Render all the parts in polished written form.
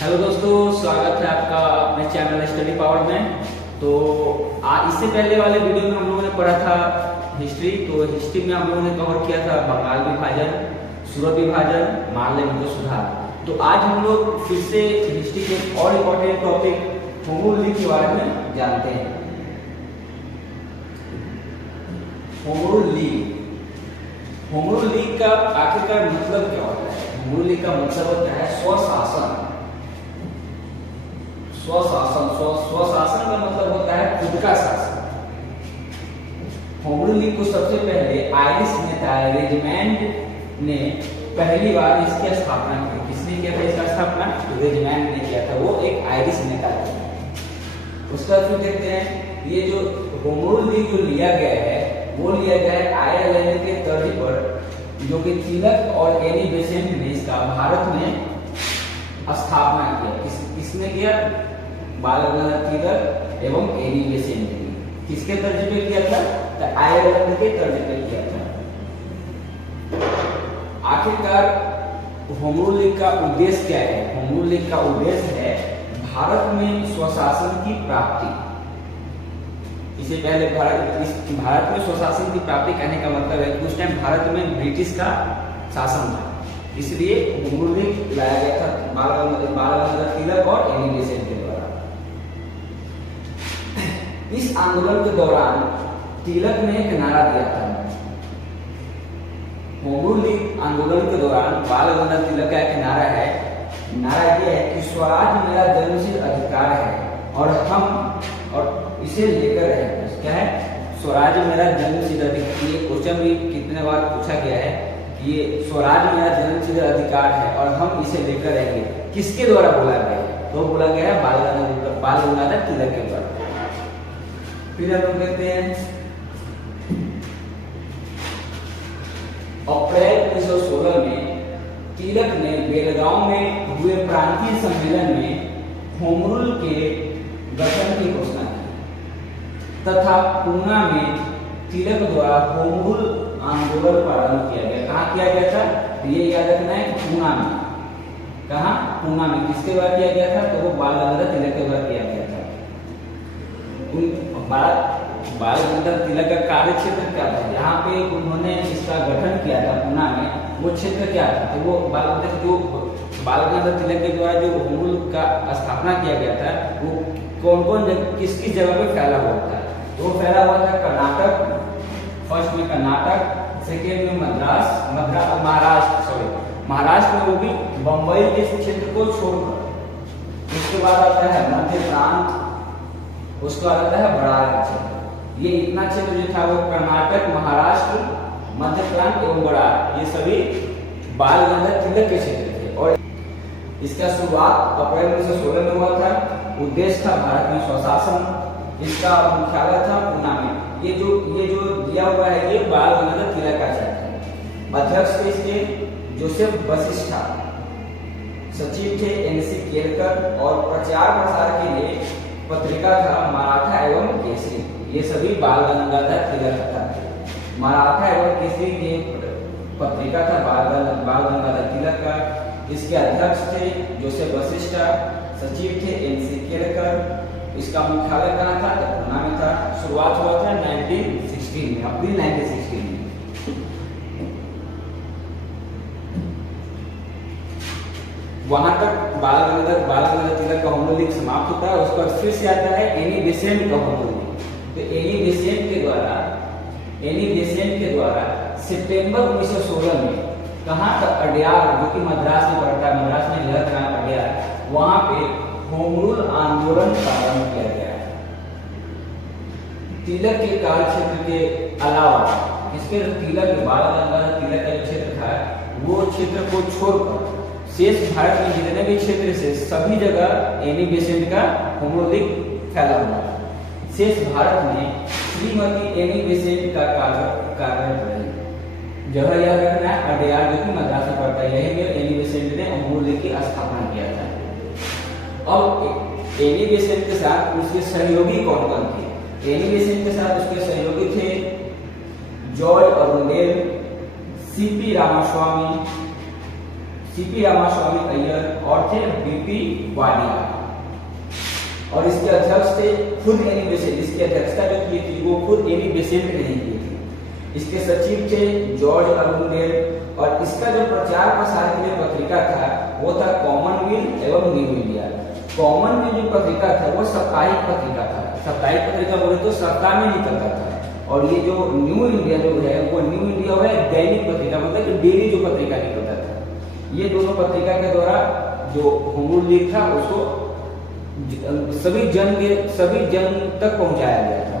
Hello दोस्तों, स्वागत है आपका अपने चैनल स्टडी पावर में। तो इससे पहले वाले वीडियो में हम लोगों ने पढ़ा था हिस्ट्री। तो हिस्ट्री में हम लोगों ने कवर किया था बंगाल विभाजन, सूरत विभाजन, मालवा में सुधार। तो आज हम लोग फिर से हिस्ट्री के एक और इम्पोर्टेंट टॉपिक होमरूल लीग के बारे में जानते हैं। होमरूल लीग, होमरूल लीग का आखिरकार मतलब क्या होता है? होमरूल लीग का मतलब होता है स्वशासन। स्वशासन का मतलब होता है खुद का शासन। होमरूल लीग को सबसे पहले आयरिश नेता रेजिमेंट ने पहली बार इसकी स्थापना की। किसने किया था इसका स्थापना? रेजिमेंट ने किया था, वो एक आयरिश नेता था। उसका फिर देखते हैं, ये जो होमरूल लीग जो लिया गया है वो लिया गया है आयरलैंड के तर्ज पर, जो कि तिलक और एनी बेसेंट ने इसका भारत में स्थापना किया। किसने किया? बाल गंगाधर तिलक एवं एनी बेसेंट ने। किसके तर्ज पे किया था? तो आयरलैंड के तर्ज पे किया था। आखिरकार होमरूल लीग का उद्देश्य क्या है? होमरूल लीग का उद्देश्य है भारत में स्वशासन की प्राप्ति। इससे पहले भारत में स्वशासन की प्राप्ति कहने का मतलब है कि उस टाइम भारत में ब्रिटिश का शासन था, इसलिए होमरूल लीग लाया गया था बाल गंगाधर तिलक और एनी बेसेंट के द्वारा। इस आंदोलन के दौरान तिलक ने एक नारा दिया था। होमरूल लीग आंदोलन के दौरान बाल गंगाधर तिलक का एक नारा है। नारा यह है कि स्वराज मेरा जन्मसिद्ध अधिकार है और इसे लेकर रहेंगे। क्या है? स्वराज मेरा जन्मसिद्ध अधिकार। ये क्वेश्चन भी कितने बार पूछा गया है कि ये स्वराज मेरा जन्मसिद्ध अधिकार है और हम इसे लेकर रहेंगे। किसके द्वारा बोला गया है? तो बोला गया है बाल गंगाधर तिलक के द्वारा। फिर हम लोग कहते हैं अप्रैल 1916 में तिलक ने बेलगांव में हुए प्रांतीय सम्मेलन में होमरूल के गठन की घोषणा की तथा पूना में तिलक द्वारा होमरूल आंदोलन प्रारंभ किया गया। कहाँ किया गया था? ये याद रखना है, पूना में। कहाँ? पूना में। किसके द्वारा किया गया था? तो वो बाल गंगाधर तिलक के द्वारा किया गया था। बाल गंगाधर तिलक का कार्य क्षेत्र क्या था? जहाँ पे उन्होंने इसका गठन किया था पूना में, वो क्षेत्र क्या था? तो वो बाल गंगाधर तिलक के द्वारा जो होमरूल का स्थापना किया गया था वो कौन कौन किस किस जगह पे फैला हुआ था? तो वो फैला हुआ था कर्नाटक, फर्स्ट में कर्नाटक, सेकेंड में महाराष्ट्र में, वो भी बंबई के क्षेत्र को छोड़कर। उसके बाद आता है मध्य प्रांत, उसके बाद आता है बड़ार का क्षेत्र। ये इतना क्षेत्र जो था वो कर्नाटक, महाराष्ट्र, मध्य प्रांत एवं बड़ार, ये सभी बाल गंगाधर तिलक के क्षेत्र थे। और इसका शुरुआत अप्रैल 1916 में हुआ था। उद्देश्य था भारत में स्वशासन। इसका मुख्यालय था पूना में। ये जो दिया हुआ है ये बाल गंगाधर तिलक का क्षेत्र है। अध्यक्ष थे इसके जोसेफ वशिष्ठा, सचिव थे एनसी केलकर और प्रचार प्रसार के लिए पत्रिका था मराठा एवं केसरी। ये सभी बाल गंगाधर तिलक का था। मराठा एवं केसरी ये पत्रिका था बाल गंगाधर तिलक का। इसके अध्यक्ष थे जोसेफ वशिष्ठा, सचिव थे एनसी केलकर। इसका मुख्यालय कहाँ था? पूना में था। शुरुआत हुआ था 1916 में, अप्रैल 1916 में। वहां तक बाल गंगाधर तिलक का होमरूल लीग समाप्त होता है। उस पर फिर से आता है एनी बेसेंट का होमरूल लीग। तो एनी बेसेंट के द्वारा सितंबर 1916 में कहाँ तक? अड्यार, जो कि मद्रास में पड़ता है, मद्रास में लहर का अड्यार, वहां पे होमरूल आंदोलन प्रारंभ किया गया। तिलक के कार्य क्षेत्र के अलावा इसके तिलक बाल गंगाधर तिलक का जो क्षेत्र था वो क्षेत्र को छोड़कर शेष भारत में जितने भी क्षेत्र से सभी जगह एनी बेसेंट का होमरूल लीग फैला हुआ था। शेष भारत में श्रीमती एनी बेसेंट का कार्य रही। जगह याद रखना है, अड्यार, जो कि मद्रास में पड़ता है, यही में एनी बेसेंट ने होमरूल लीग की स्थापना किया था। अब एनी बेसेंट के साथ उसके सहयोगी कौन कौन थे? एनी बेसेंट के साथ उसके सहयोगी थे George Arundale, CP Ramaswami, CP Ramaswami Iyer और थे बीपी वाडिया। और इसके अध्यक्ष थे खुद एनी बेसेंट, इसकी अध्यक्षता जो की थी वो खुद एनी बेसेंट ने ही की थी। इसके सचिव थे जॉर्ज अरुंडेल और इसका जो प्रचार प्रसार के लिए पत्रिका था वो था कॉमनवेल्थ एवं न्यू इंडिया। कॉमनवेल्थ जो पत्रिका था वो साप्ताहिक पत्रिका था, साप्ताहिक पत्रिका बोले तो सप्ताह में निकलता था। और ये जो न्यू इंडिया जो है वो न्यू इंडिया है दैनिक पत्रिका, मतलब कि डेली जो पत्रिका निकलता था। ये दोनों पत्रिका के द्वारा जो होम रूल लीग था उसको सभी जन तक पहुंचाया गया था।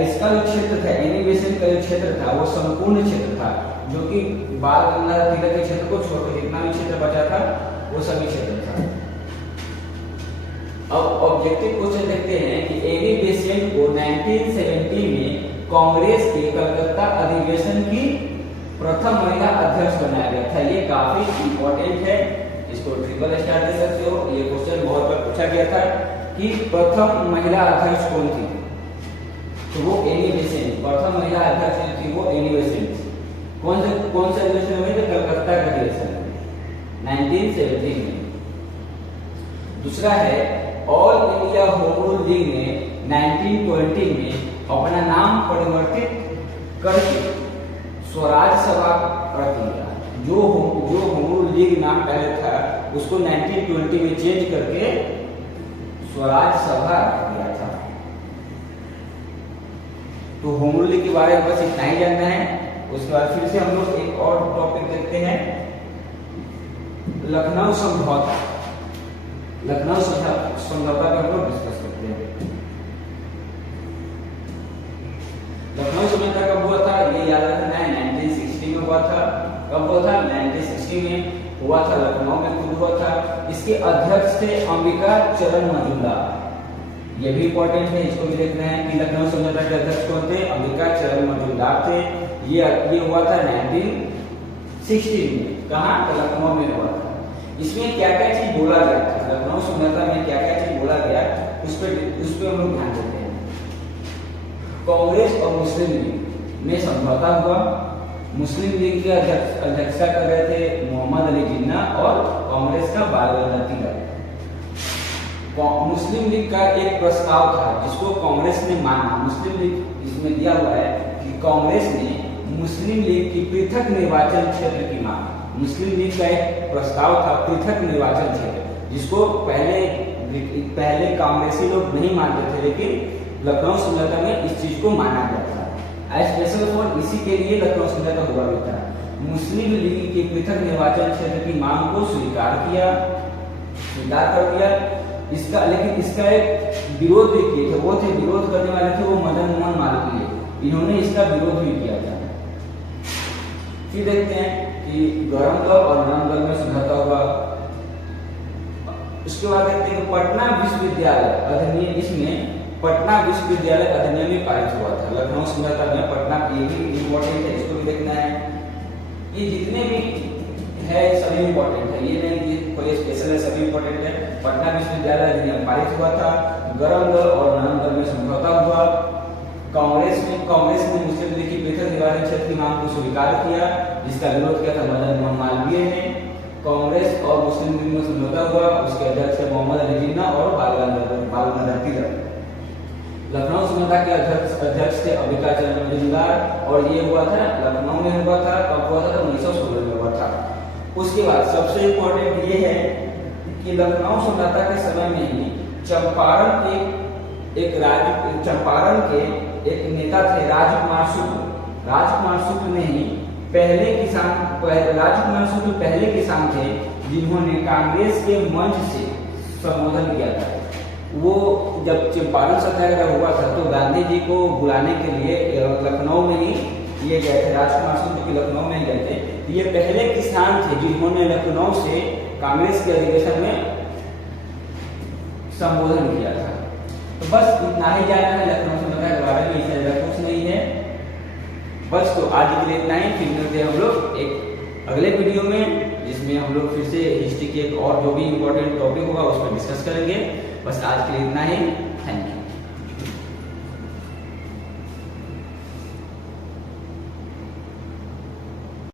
इसका जो क्षेत्र था, एनी बेसेंट का जो क्षेत्र था वो संपूर्ण क्षेत्र था, जो कि बाल गंगाधर तिलक के क्षेत्र को छोड़कर जितना भी क्षेत्र बचा था वो सभी क्षेत्र था। अब ऑब्जेक्टिव क्वेश्चन देखते हैं कि एनी बेसेंट को 1970 में कांग्रेस के कलकत्ता अधिवेशन की प्रथम महिला अध्यक्ष बनाया गया था। ये काफी इंपॉर्टेंट है, इसको ट्रिपल स्टार दे सकते हो। ये क्वेश्चन बहुत बार पूछा गया था कि प्रथम महिला अध्यक्ष कौन थी, तो वो एनी बेसेंट। प्रथम महिला अध्यक्ष जो थी वो एनी बेसेंट। कौन से अधिवेशन में? तो कलकत्ता का अधिवेशन 1970 में। दूसरा है all India home rule league ने 1920 में अपना नाम परिवर्तित करके स्वराज सभा रख लिया। जो होम रूल लीग नाम पहले था उसको 1920 में चेंज करके स्वराज सभा रख दिया था। तो होम रूल लीग के बारे में बस इतना ही जानना है। उसके बाद फिर से हम लोग एक और टॉपिक देखते हैं, लखनऊ समझौता। लखनऊ समझौता पे हम लोग डिस्कस करते हैं। लखनऊ समझौता कब हुआ था ये याद रखना है, 1960 में हुआ था। कब हुआ था? 1960 में हुआ था, लखनऊ में खुद हुआ था। इसके अध्यक्ष थे अंबिका चरण मजूमदार। ये भी इंपॉर्टेंट है, इसको भी देखना है कि लखनऊ समझौता के अध्यक्ष कौन थे? अंबिका चरण मजूमदार थे। ये हुआ था 1960 में। कहाँ? तो लखनऊ में हुआ था। इसमें क्या क्या चीज बोला गया था, लखनऊ समझौता में क्या क्या चीज बोला गया उस पर हम लोग ध्यान देते हैं। कांग्रेस और मुस्लिम लीग में समझौता हुआ। मुस्लिम लीग की अध्यक्षता कर रहे थे मोहम्मद अली जिन्ना और कांग्रेस का बाल गंगाधर तिलक। मुस्लिम लीग का एक प्रस्ताव था जिसको कांग्रेस ने माना। मुस्लिम लीग इसमें दिया हुआ है कि कांग्रेस ने मुस्लिम लीग की पृथक निर्वाचन क्षेत्र की मांग। मुस्लिम लीग का एक प्रस्ताव था पृथक निर्वाचन क्षेत्र, जिसको पहले कांग्रेसी लोग नहीं मानते थे, लेकिन लखनऊ समझौता में इस चीज को माना गया था। स्पेशल फॉर इसी के लिए लखनऊ समझौता हुआ भी था। मुस्लिम लीग के पृथक निर्वाचन क्षेत्र की मांग को स्वीकार कर दिया। लेकिन इसका एक विरोध भी किए थे। वो थे विरोध करने वाले थे वो मदन मोहन मालवीय, इन्होंने इसका विरोध भी किया था। फिर देखते हैं कि गरम दल और नरम दल में समझौता हुआ। उसके बाद देखते हैं कि पटना विश्वविद्यालय अधिनियम, इसमें पटना विश्वविद्यालय अधिनियम भी पारित हुआ था लखनऊ समझौता में। पटना ये भी इम्पोर्टेंट है, इसको भी देखना है। ये जितने भी है सभी इम्पोर्टेंट है, ये नहीं कि कोई स्पेशल है, सभी इम्पोर्टेंट है। पटना विश्वविद्यालय अधिनियम पारित हुआ था। गरम दल और नरम दल में समझौता हुआ। कांग्रेस ने मुस्लिम लीग की पृथक निर्वाचन क्षेत्र की मांग को स्वीकार किया, जिसका विरोध किया था मदन मोहन मालवीय ने। कांग्रेस और मुस्लिम लीग में समझौता हुआ। उसके अध्यक्ष थे मोहम्मद अली जिन्ना और बाल गंगाधर तिलक। लखनऊ समझौता के अध्यक्ष थे अंबिका चरण मजूमदार और ये हुआ था लखनऊ में हुआ था। कब हुआ था? 1916 में हुआ था। उसके बाद सबसे इम्पोर्टेंट ये है कि लखनऊ समझौता के समय में ही चंपारण के एक नेता थे राजकुमार शुक्ल। राजकुमार शुक्ल ने ही राजकुमार शुक्ल पहले किसान थे जिन्होंने कांग्रेस के मंच से संबोधन किया था। वो जब चंपारण सत्याग्रह हुआ था तो गांधी जी को बुलाने के लिए लखनऊ में ही ये गए थे। राजकुमार शुक्ल की लखनऊ में गए थे। ये पहले किसान थे जिन्होंने लखनऊ से कांग्रेस के अधिवेशन में संबोधन किया था। तो बस इतना ही जानना है लखनऊ समझौता के बारे में, इससे ज्यादा कुछ नहीं है। बस तो आज के लिए इतना ही। फिर मिलते हैं हम लोग एक अगले वीडियो में, जिसमें हम लोग फिर से हिस्ट्री के एक और जो भी इम्पोर्टेंट टॉपिक होगा उस पर डिस्कस करेंगे। बस आज के लिए इतना ही।